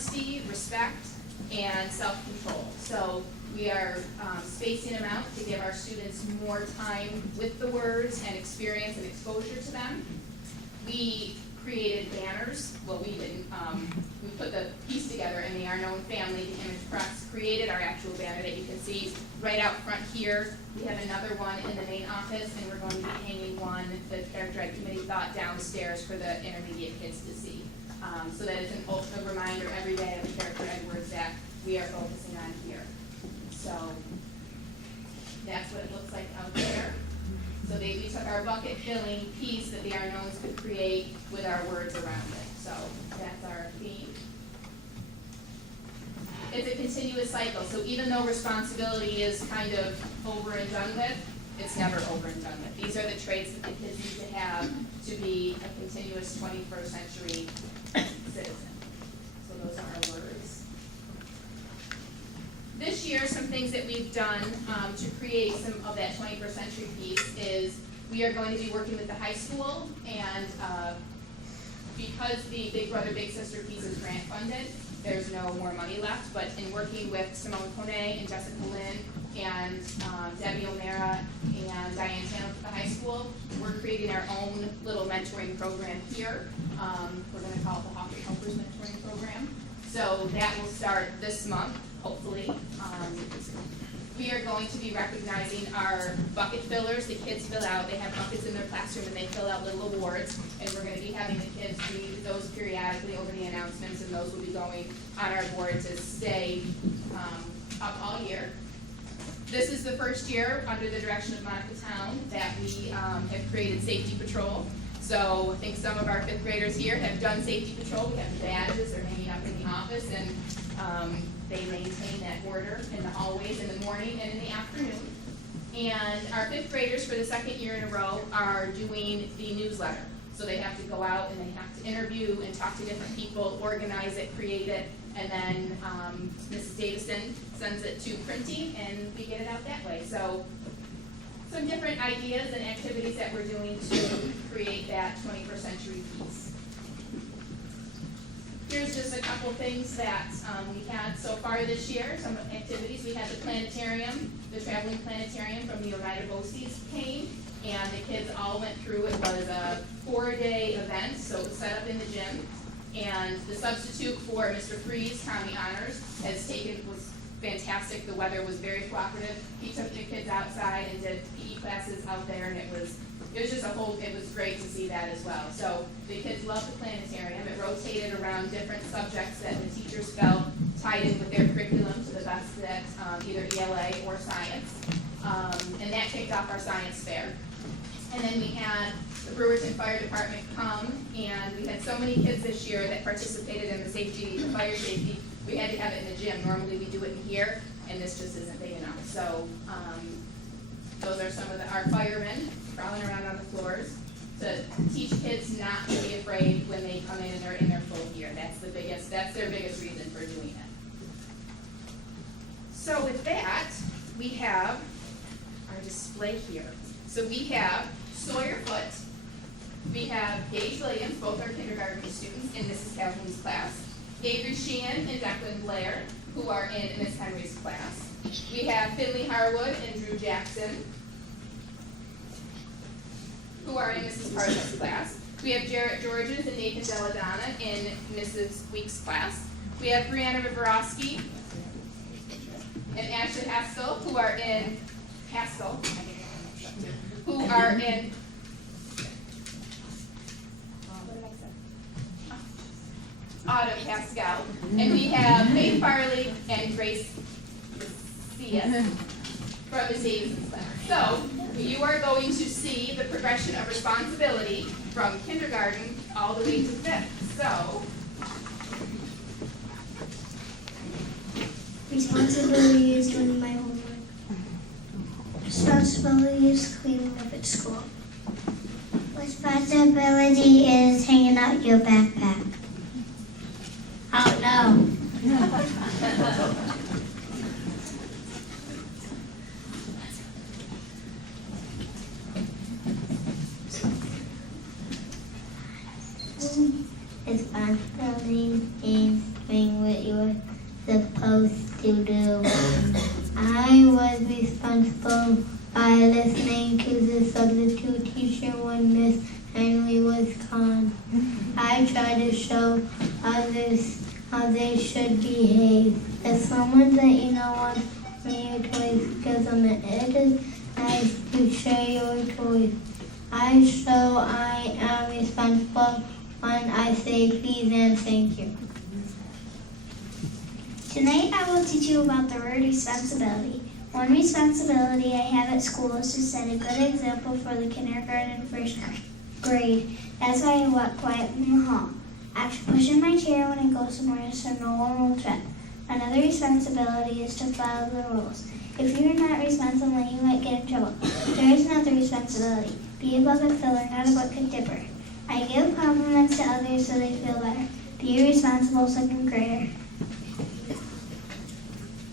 honesty, respect, and self-control. So we are spacing them out to give our students more time with the words and experience and exposure to them. We created banners. Well, we didn't. We put the piece together, and the Our Known family, the Image Press, created our actual banner that you can see right out front here. We have another one in the main office, and we're going to be hanging one the Character Ed Committee thought downstairs for the intermediate kids to see. So that is a reminder every day of the Character Ed words that we are focusing on here. So that's what it looks like out there. So we took our bucket filling piece that the Our Knowns could create with our words around it. So that's our theme. It's a continuous cycle. So even though responsibility is kind of over and done with, it's never over and done with. These are the traits that the kids need to have to be a continuous 21st century citizen. So those are our words. This year, some things that we've done to create some of that 21st century piece is we are going to be working with the high school, and because the Big Brother, Big Sister piece is grant funded, there's no more money left, but in working with Simone Kone and Jessica Lynn and Debbie O'Mara and Diane Tanner at the high school, we're creating our own little mentoring program here. We're going to call it the Hawkeye Helpers Mentoring Program. So that will start this month, hopefully. We are going to be recognizing our bucket fillers. The kids fill out, they have buckets in their classroom and they fill out little awards, and we're going to be having the kids read those periodically over the announcements, and those will be going on our board to stay up all year. This is the first year under the direction of Monica Town that we have created Safety Patrol. So I think some of our fifth graders here have done Safety Patrol. We have the badges, they're hanging up in the office, and they maintain that order in the hallways in the morning and in the afternoon. And our fifth graders for the second year in a row are doing the newsletter. So they have to go out and they have to interview and talk to different people, organize it, create it, and then Mrs. Davison sends it to printing and we get it out that way. So some different ideas and activities that we're doing to create that 21st century piece. Here's just a couple things that we had so far this year, some activities. We had the planetarium, the traveling planetarium from the Oneida Boces came, and the kids all went through. It was a 4-day event, so it was set up in the gym. And the substitute for Mr. Freeze, Tommy Honors, was fantastic. The weather was very cooperative. He took the kids outside and did PE classes out there, and it was just it was great to see that as well. So the kids loved the planetarium. It rotated around different subjects that the teachers felt tied in with their curriculum to the best that either ELA or science. And that kicked off our science fair. And then we had the Brewerton Fire Department come, and we had so many kids this year that participated in the fire safety. We had to have it in the gym. Normally we do it in here, and this just isn't big enough. So those are some of our firemen crawling around on the floors to teach kids not to be afraid when they come in and they're in their full gear. That's their biggest reason for doing it. So with that, we have our display here. So we have Sawyer Foote, we have Gage Williams, both are kindergarten students in Mrs. Calhoun's class, Avery Sheehan and Declan Blair, who are in Miss Henry's class. We have Finley Harwood and Drew Jackson, who are in Mrs. Parsons' class. We have Jarrett Georges and Nathan Belladonna in Mrs. Weeks' class. We have Brianna Viborowski and Ashley Haskell, who are in Autumn Pascal. And we have Faith Farley and Grace C.S. from Miss Davison's class. So you are going to see the progression of responsibility from kindergarten all the way to fifth. So responsibility is doing my homework. Responsibility is cleaning up at school. Responsibility is hanging out your backpack. Oh no. Responsibility is doing doing what you were supposed to do. I was responsible by listening to the substitute teacher when Miss Henley was gone. I tried to show others how they should behave. If someone that you know wants me your toys, give them it. It is nice to share your toys. I show I am responsible when I say please and thank you. Tonight I will teach you about the word responsibility. One responsibility I have at school is to set a good example for the kindergarten and first grade. That's why I walk quietly in the hall. I have to push in my chair when I go somewhere so no one will trip. Another responsibility is to follow the rules. If you are not responsible, you might get in trouble. There is another responsibility. Be a bucket filler, not a bucket dipper. I give compliments to others so they feel better. Be a responsible second grader.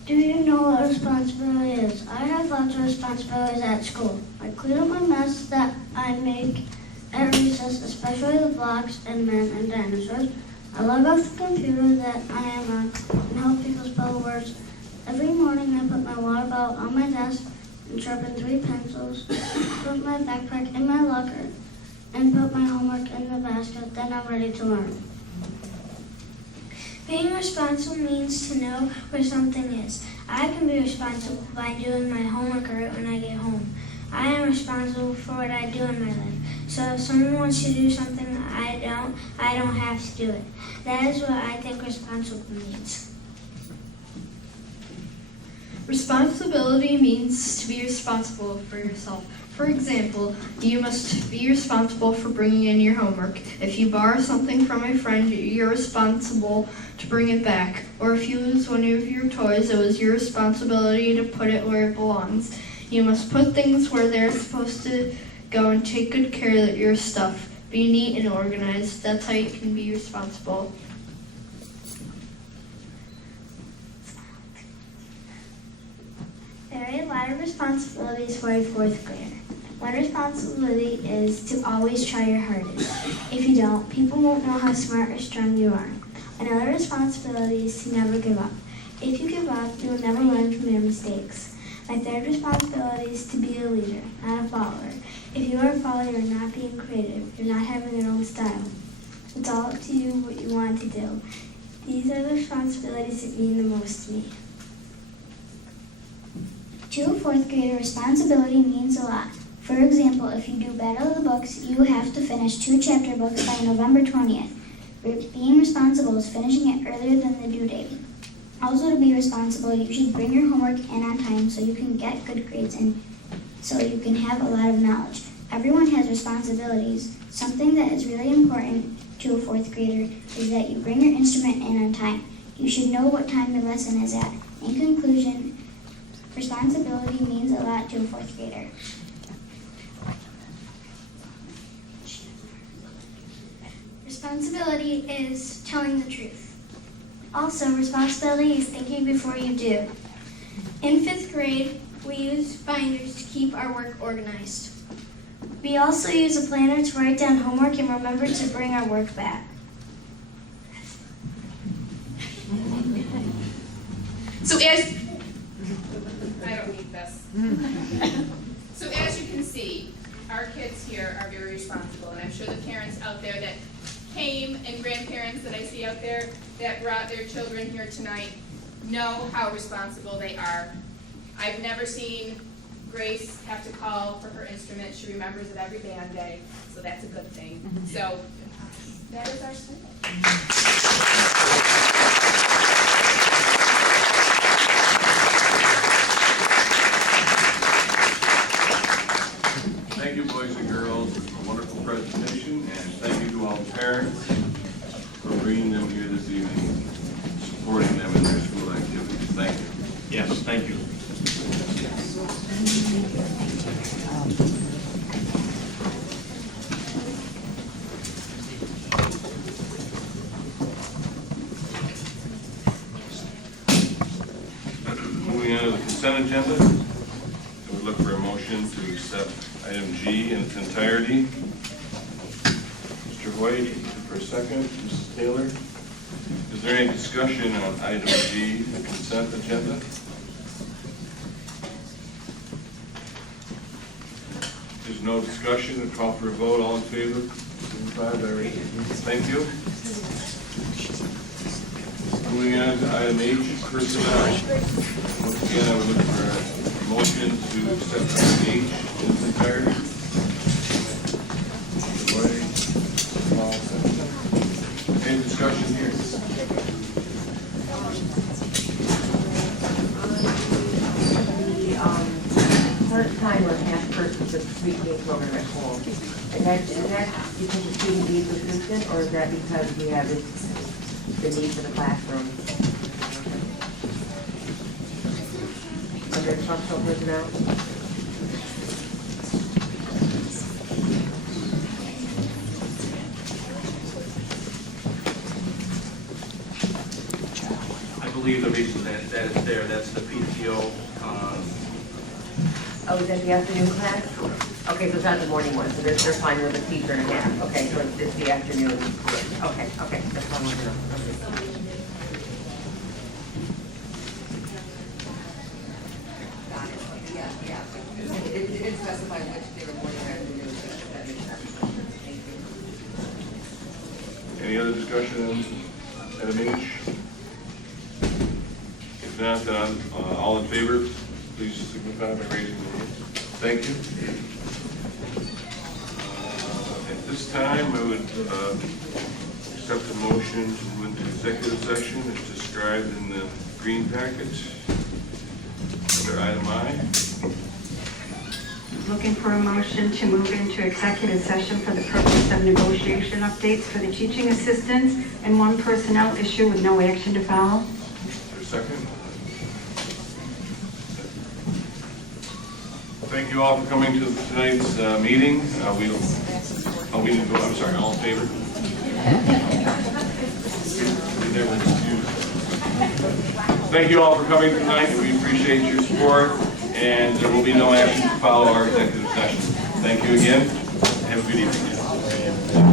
Do you know what responsibility is? I have lots of responsibilities at school. I clean up my mess that I make at recess, especially the blocks and men and dinosaurs. I log off the computer that I am on and help people spell words. Every morning I put my water bottle on my desk and sharpen 3 pencils, put my backpack in my locker, and put my homework in the basket. Then I'm ready to learn. Being responsible means to know where something is. I can be responsible by doing my homework right when I get home. I am responsible for what I do in my life. So if someone wants to do something I don't have to do it. That is what I think responsible means. Responsibility means to be responsible for yourself. For example, you must be responsible for bringing in your homework. If you borrow something from a friend, you're responsible to bring it back. Or if you lose one of your toys, it was your responsibility to put it where it belongs. You must put things where they're supposed to go and take good care of your stuff. Be neat and organized. That's how you can be responsible. There are a lot of responsibilities for a 4th grader. One responsibility is to always try your hardest. If you don't, people won't know how smart or strong you are. Another responsibility is to never give up. If you give up, you will never learn from your mistakes. My 3rd responsibility is to be a leader, not a follower. If you are a follower, you're not being creative. You're not having your own style. It's all up to you what you want to do. These are the responsibilities that mean the most to me. To a 4th grader, responsibility means a lot. For example, if you do Battle of the Books, you have to finish 2 chapter books by November 20th. Being responsible is finishing it earlier than the due date. Also, to be responsible, you should bring your homework in on time so you can get good grades and so you can have a lot of knowledge. Everyone has responsibilities. Something that is really important to a 4th grader is that you bring your instrument in on time. You should know what time the lesson is at. In conclusion, responsibility means a lot to a 4th grader. Responsibility is telling the truth. Also, responsibility is thinking before you do. In 5th grade, we use binders to keep our work organized. We also use a planner to write down homework and remember to bring our work back. So I don't need this. So as you can see, our kids here are very responsible, and I'm sure the parents out there that came and grandparents that I see out there that brought their children here tonight know how responsible they are. I've never seen Grace have to call for her instrument. She remembers it every band day, so that's a good thing. So that is our school. Thank you, boys and girls, for a wonderful presentation, and thank you to all the parents for bringing them here this evening, supporting them in their school activities. Thank you. Yes, thank you. Moving on to the consent agenda, I would look for a motion to accept item G in its entirety. Mr. White, for a second. Mrs. Taylor? Is there any discussion on item G, the consent agenda? There's no discussion, a call for a vote, all in favor? Signify by raising your hand. Thank you. Moving on to item H, personnel. Once again, I would look for a motion to accept item H in its entirety. Any discussion here? Part-time or half-person for the pre-K program at home. And is that because the student needs assistance, or is that because we have the need for the classroom? Under instructional personnel? I believe the reason that it's there, that's the PTO. Oh, is that the afternoon class? Okay, so it's not the morning one, so they're fine with a teacher and a half. Okay, so it's just the afternoon. Okay, that's what I want to know. Okay. Got it. Yeah. It didn't specify which they were morning or afternoon, so that makes sense. Thank you. Any other discussion on item H? If not, then all in favor, please signify by raising your hand. Thank you. At this time, I would accept the motion to move into executive session as described in the green packet. Under item I. Looking for a motion to move into executive session for the purpose of negotiation updates for the teaching assistants and one personnel issue with no action to follow. Is there a second? Thank you all for coming to tonight's meeting. We didn't go, I'm sorry, all in favor? We never excused. Thank you all for coming tonight, and we appreciate your support, and there will be no action to follow our executive session. Thank you again. Have a good evening.